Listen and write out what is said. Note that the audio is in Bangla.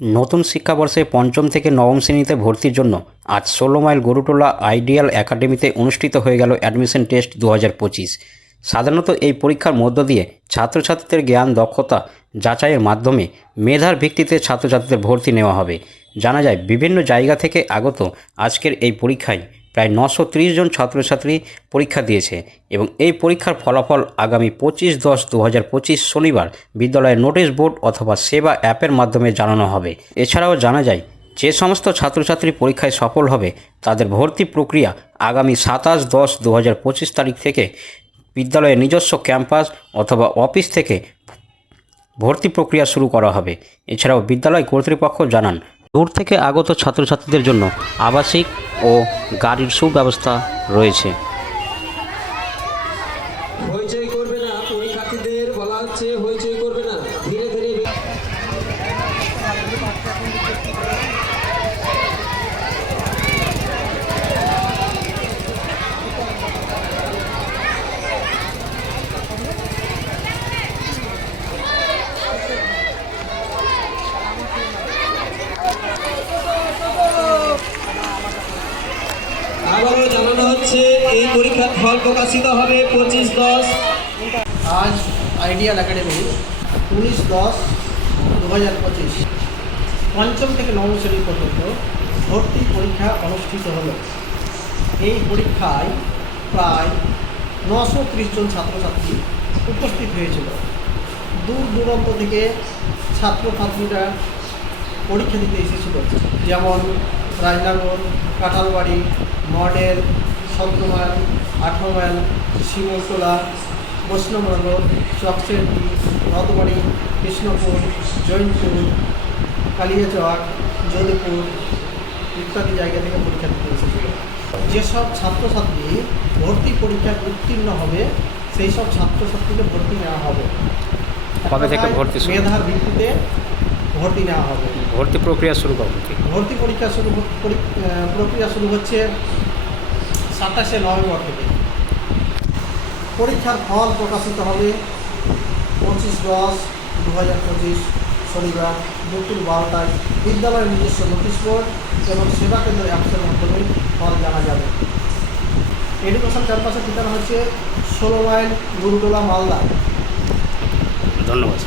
নতুন শিক্ষাবর্ষে পঞ্চম থেকে নবম শ্রেণীতে ভর্তির জন্য আজ ষোলো মাইল গরুটোলা আইডিয়াল একাডেমিতে অনুষ্ঠিত হয়ে গেল অ্যাডমিশন টেস্ট দু হাজার পঁচিশ। সাধারণত এই পরীক্ষার মধ্য দিয়ে ছাত্রছাত্রীদের জ্ঞান, দক্ষতা যাচাইয়ের মাধ্যমে মেধার ভিত্তিতে ছাত্রছাত্রীদের ভর্তি নেওয়া হবে। জানা যায়, বিভিন্ন জায়গা থেকে আগত আজকের এই পরীক্ষায় প্রায় নশো জন ছাত্রছাত্রী পরীক্ষা দিয়েছে এবং এই পরীক্ষার ফলাফল আগামী পঁচিশ দশ দু হাজার পঁচিশ শনিবার বিদ্যালয়ের নোটিশ বোর্ড অথবা সেবা অ্যাপের মাধ্যমে জানানো হবে। এছাড়াও জানা যায়, যে সমস্ত ছাত্রছাত্রী পরীক্ষায় সফল হবে, তাদের ভর্তি প্রক্রিয়া আগামী সাতাশ দশ দু হাজার পঁচিশ তারিখ থেকে বিদ্যালয়ের নিজস্ব ক্যাম্পাস অথবা অফিস থেকে ভর্তি প্রক্রিয়া শুরু করা হবে। এছাড়াও বিদ্যালয় কর্তৃপক্ষ জানান দূর থেকে আগত ছাত্রছাত্রীদের জন্য আবাসিক ও গাড়ির সুব্যবস্থা রয়েছে। হইচই করবে না, পরীক্ষার্থীদের বলা হচ্ছে হইচই করবে না। ধীরে ধীরে আবারও জানানো হচ্ছে এই পরীক্ষার ফল প্রকাশিত হবে পঁচিশ দশ। আজ আইডিয়াল একাডেমি উনিশ দশ দু হাজার পঁচিশ। পঞ্চম থেকে নবম শ্রেণি পর্যন্ত ভর্তি পরীক্ষা অনুষ্ঠিত হলো। এই পরীক্ষায় প্রায় নশো ত্রিশ জন ছাত্রছাত্রী উপস্থিত হয়েছিল। দূর দূরান্ত থেকে ছাত্রছাত্রীরা পরীক্ষা দিতে এসেছিল। যেমন রাজনগর, কাঁঠালবাড়ি, মডেল সপ্তমাইল আঠারো মাইল শিমলতলা বৈষ্ণবনগর চকচেন্টি রথবাড়ি কৃষ্ণপুর জৈনপুর কালিয়াচক যোধপুর ইত্যাদি জায়গা থেকে পরীক্ষা দিতে এসেছিল। যেসব ছাত্রছাত্রী ভর্তি পরীক্ষায় উত্তীর্ণ হবে সেই সব ছাত্রছাত্রীকে ভর্তি নেওয়া হবে। কবে থেকে ভর্তি মেধার ভিত্তিতে ভর্তি নেওয়া হবে। ভর্তি প্রক্রিয়া শুরু কবে থেকে? ভর্তি পরীক্ষা শুরু প্রক্রিয়া শুরু হচ্ছে সাতাশে নভেম্বর থেকে। পরীক্ষার ফল প্রকাশিত হবে পঁচিশ দশ দু হাজার পঁচিশ শনিবার দুপুর বারোটায়। বিদ্যালয়ের নিজস্ব নোটিশ বোর্ড এবং সেবা কেন্দ্র অ্যাপসের মাধ্যমে ফল জানা যাবে। এডুকেশন ক্যাম্পাসের ঠিকানা হচ্ছে ষোলো মাইল গুরুটোলা মালদা। ধন্যবাদ।